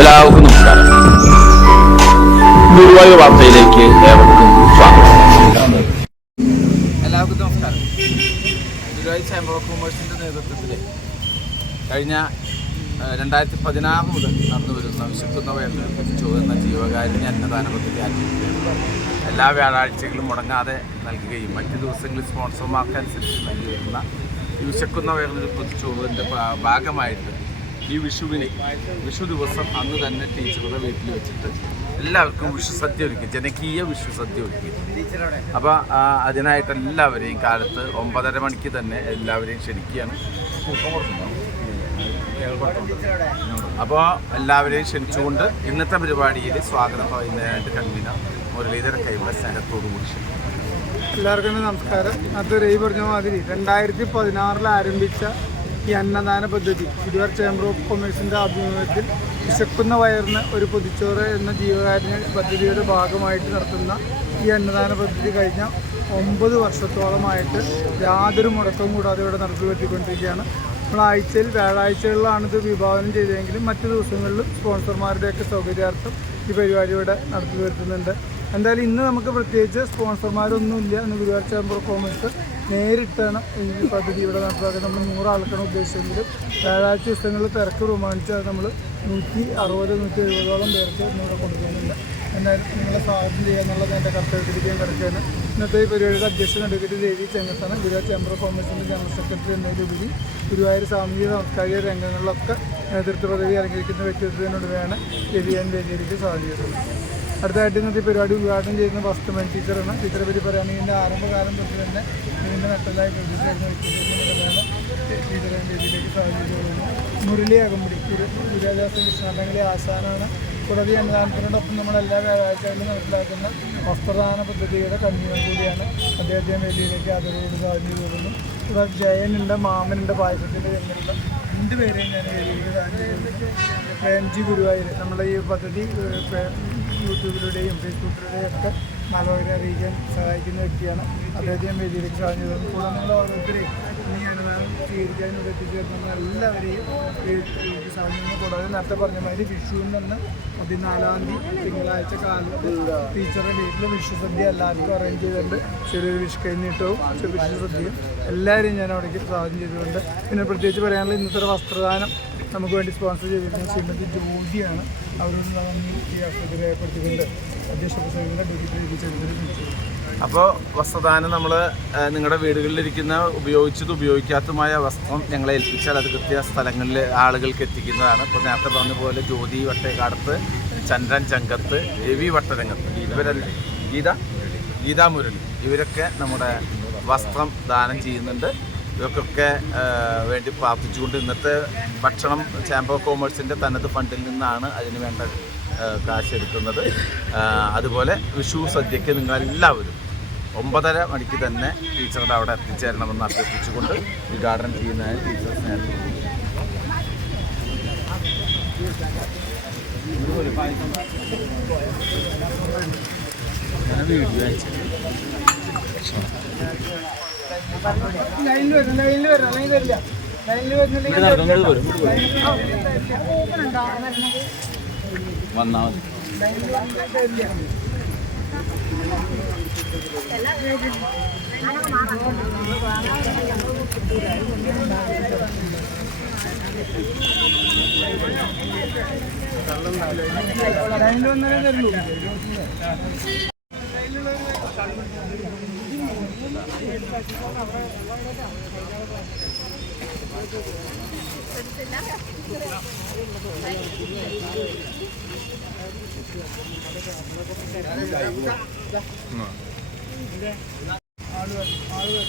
എല്ലാവർക്കും നമസ്കാരം. ഗുരുവായൂർ വാർത്തയിലേക്ക് ഏവർക്കും സ്വാഗതം. എല്ലാവർക്കും നമസ്കാരം. ഗുരുവായൂർ ചേംബർ ഓഫ് കൊമേഴ്സിന്റെ നേതൃത്വത്തിൽ കഴിഞ്ഞ രണ്ടായിരത്തി പതിനാറ് മുതൽ നടന്നു വരുന്ന വിശുദ്ധ വേണ്ട കുറിച്ചു എന്ന ജീവകാരുണ്യ അന്നദാന പദ്ധതി എല്ലാ വ്യാഴാഴ്ചകളും മുടങ്ങാതെ നൽകുകയും മറ്റ് ദിവസങ്ങളിൽ സ്പോൺസർമാർക്കനുസരിച്ച് നൽകി വരുന്ന വിശക്കുന്ന വയറിനെക്കുറിച്ച് പൊതിച്ചോറിന്റെ ഭാഗമായിട്ട് ഈ വിഷുവിന് വിഷു ദിവസം അന്ന് തന്നെ ടീച്ചറുടെ വീട്ടിൽ വെച്ചിട്ട് എല്ലാവർക്കും വിഷു സദ്യ ഒരുക്കി ജനകീയ വിഷു സദ്യ ഒരുക്കി അപ്പോൾ അതിനായിട്ട് എല്ലാവരെയും കാലത്ത് ഒമ്പതര മണിക്ക് തന്നെ എല്ലാവരെയും ക്ഷണിക്കുകയാണ്. അപ്പോൾ എല്ലാവരെയും ക്ഷണിച്ചുകൊണ്ട് ഇന്നത്തെ പരിപാടിയിൽ സ്വാഗതം പറയുന്നതിനായിട്ട് കൺവീനർ മുരളീധര കൈവിടെ സ്നേഹത്തോടു കൂടി എല്ലാവർക്കും നമസ്കാരം. അത് റെയ് പറഞ്ഞ മാതിരി രണ്ടായിരത്തി പതിനാറിൽ ആരംഭിച്ച ഈ അന്നദാന പദ്ധതി ഇരുവർ ചേംബർ ഓഫ് കൊമേഴ്സിന്റെ ആഭിമുഖ്യത്തിൽ വിശക്കുന്ന വയറിന് ഒരു പൊതിച്ചോറ് എന്ന ജീവകാരുണ്യ പദ്ധതിയുടെ ഭാഗമായിട്ട് നടത്തുന്ന ഈ അന്നദാന പദ്ധതി കഴിഞ്ഞ ഒമ്പത് വർഷത്തോളമായിട്ട് യാതൊരു മുടക്കവും കൂടാതെ ഇവിടെ നടത്തി വരുത്തിക്കൊണ്ടിരിക്കുകയാണ് നമ്മൾ ആഴ്ചയിൽ വ്യാഴാഴ്ചകളിലാണ് ഇത് വിഭാവനം ചെയ്തതെങ്കിലും മറ്റു ദിവസങ്ങളിലും സ്പോൺസർമാരുടെയൊക്കെ സൗകര്യാർത്ഥം ഈ പരിപാടി ഇവിടെ നടത്തി വരുത്തുന്നുണ്ട്. എന്തായാലും ഇന്ന് നമുക്ക് പ്രത്യേകിച്ച് സ്പോൺസർമാരൊന്നുമില്ല ഇന്ന് ഗുരുവായൂർ ചേംബർ ഓഫ് കോമേഴ്സ് നേരിട്ടാണ് ഈ പദ്ധതി ഇവിടെ നടപ്പാക്കുന്നത്. നമ്മൾ നൂറാൾക്കാണ് ഉദ്ദേശിച്ചെങ്കിലും വ്യാഴാഴ്ച ദിവസങ്ങളിൽ തിരക്ക് ബഹുമാനിച്ചാൽ നമ്മൾ നൂറ്റി അറുപത് നൂറ്റി എഴുപതോളം പേർക്ക് ഇന്നിവിടെ കൊണ്ടുപോകുന്നുണ്ട്. എന്നാലും നിങ്ങളെ സ്വാഗതം ചെയ്യുക എന്നുള്ളത് എന്റെ കർത്തവ്യത്തിലേക്ക് കിടക്കുകയാണ്. ഇന്നത്തെ ഈ പരിപാടിയുടെ അധ്യക്ഷൻ അഡ്വക്കേറ്റ് ദേവി ചെങ്ങത്താണ് ഗുരുവായൂർ ചേംബർ ഓഫ് കോമേഴ്സിന്റെ ജനറൽ സെക്രട്ടറി എന്നതിലുപരി ഗുരുവായൂർ സാമൂഹിക സാംസ്കാരിക രംഗങ്ങളിലൊക്കെ നേതൃത്വ പദവി അലങ്കരിക്കുന്ന വ്യക്തിത്വത്തിനൊടുവെയാണ് രവി ഞാൻ വേദിയിലേക്ക് സ്വാഗതം ചെയ്തത് അടുത്തായിട്ട് ഇന്നത്തെ പരിപാടി ഉദ്ഘാടനം ചെയ്യുന്ന വസ്തുമൻ ടീച്ചറാണ് ടീച്ചറെ പറ്റി പറയുകയാണെങ്കിൽ ഇതിന്റെ ആരംഭകാലം തൊട്ട് തന്നെ ഇതിന്റെ നട്ടലായി പ്രതീക്ഷിച്ചിരുന്ന വ്യക്തിയാണ് ടീച്ചറെ വേദിയിലേക്ക് ചെയ്തുകൊള്ളുന്നു മുരളി അകമ്പടി ഗുരുദാസ കൃഷ്ണാട്ടങ്ങളി ആശാനാണ് കൂടാതെ അനുദാനത്തിനോടൊപ്പം നമ്മൾ എല്ലാ വ്യാഴാഴ്ചകളിലും നടപ്പിലാക്കുന്ന വസ്ത്രദാന പദ്ധതിയുടെ കൺവീനർ കൂടിയാണ് അദ്ദേഹത്തെ വേദിയിലേക്ക് ആദരവോട് സാധ്യത തോന്നുന്നു കൂടാതെ ജയനുണ്ട് മാമനുണ്ട് പായസത്തിന്റെ എന്നിലുള്ള രണ്ടുപേരെയും ഞാൻ വേദിയിലേക്ക് ചെയ്യുന്നു. പ്രേംജി ഗുരുവായൂർ നമ്മുടെ ഈ പദ്ധതി യൂട്യൂബിലൂടെയും ഫേസ്ബുക്കിലൂടെയും ഒക്കെ മലയാളം അറിയിക്കാൻ സഹായിക്കുന്ന വ്യക്തിയാണ് അദ്ദേഹം വേദിയിലേക്ക് സാധിച്ചത് കൂടെ നിങ്ങൾ ഓരോരുത്തരെയും ഈ അനുദാനം സ്വീകരിക്കാനും ഇവിടെ എത്തിച്ചേർന്ന എല്ലാവരെയും ചെയ്യുന്നു കൂടാതെ നേരത്തെ പറഞ്ഞ മാതിരി വിഷുവിൽ നിന്ന് പതിനാലാം തീയതി തിങ്കളാഴ്ച കാലത്ത് ടീച്ചറുടെ വീട്ടിൽ വിഷു സദ്യ എല്ലാവർക്കും അറേഞ്ച് ചെയ്തിട്ടുണ്ട്. ചെറിയൊരു വിഷു കഴിഞ്ഞിട്ടും ചെറിയ വിഷു സദ്യയും എല്ലാവരെയും ഞാൻ അവിടേക്ക് സ്വാഗതം ചെയ്തിട്ടുണ്ട് പിന്നെ പ്രത്യേകിച്ച് പറയാനുള്ള ഇന്നത്തെ വസ്ത്രദാനം നമുക്ക് വേണ്ടി സ്പോൺസർ ചെയ്തിരുന്ന ശ്രീമതി ജ്യോതിയാണ് അവരോട് നന്ദി ഈ ആശുപത്രി രേഖപ്പെടുത്തിക്കൊണ്ട് അധ്യക്ഷ പ്രസിഡന്റിന്റെ ഡെലിവറി ചെയ്തിട്ടുണ്ട് അപ്പോൾ വസ്ത്രദാനം നമ്മൾ നിങ്ങളുടെ വീടുകളിലിരിക്കുന്ന ഉപയോഗിച്ചത് ഉപയോഗിക്കാത്തതുമായ വസ്ത്രം ഞങ്ങളെ ഏൽപ്പിച്ചാൽ അത് കൃത്യ സ്ഥലങ്ങളിൽ ആളുകൾക്ക് എത്തിക്കുന്നതാണ്. ഇപ്പോൾ നേരത്തെ പറഞ്ഞ പോലെ ജ്യോതി വട്ടേക്കാടത്ത് ചന്ദ്രൻ ചങ്കത്ത് രവി വട്ടരംഗത്ത് ഇവരല്ലേ ഗീത ഗീതാ മുരളി ഇവരൊക്കെ നമ്മുടെ വസ്ത്രം ദാനം ചെയ്യുന്നുണ്ട്. ഇവർക്കൊക്കെ വേണ്ടി പ്രാർത്ഥിച്ചുകൊണ്ട് ഇന്നത്തെ ഭക്ഷണം ചാമ്പർ കോമേഴ്സിന്റെ തനത് ഫണ്ടിൽ നിന്നാണ് അതിന് വേണ്ട കാശെടുക്കുന്നത് അതുപോലെ വിഷു സദ്യക്ക് നിങ്ങളെല്ലാവരും ഒമ്പതര മണിക്ക് തന്നെ ടീച്ചറുടെ അവിടെ എത്തിച്ചേരണമെന്ന് അഭ്യർത്ഥിച്ചുകൊണ്ട് ഉദ്ഘാടനം ചെയ്യുന്നതിന് ടീച്ചർ സ്നേഹം വീഡിയോ അയച്ചു ലൈനിൽ വരും ലൈനിൽ വരും ലൈനിൽ വരില്ല. ലൈനിൽ വരുന്നില്ലെങ്കിൽ വന്നാൽ മതി. ലൈനിൽ വന്നാലേ തരുള്ളൂ. ആൾ വരും ആൾ വരും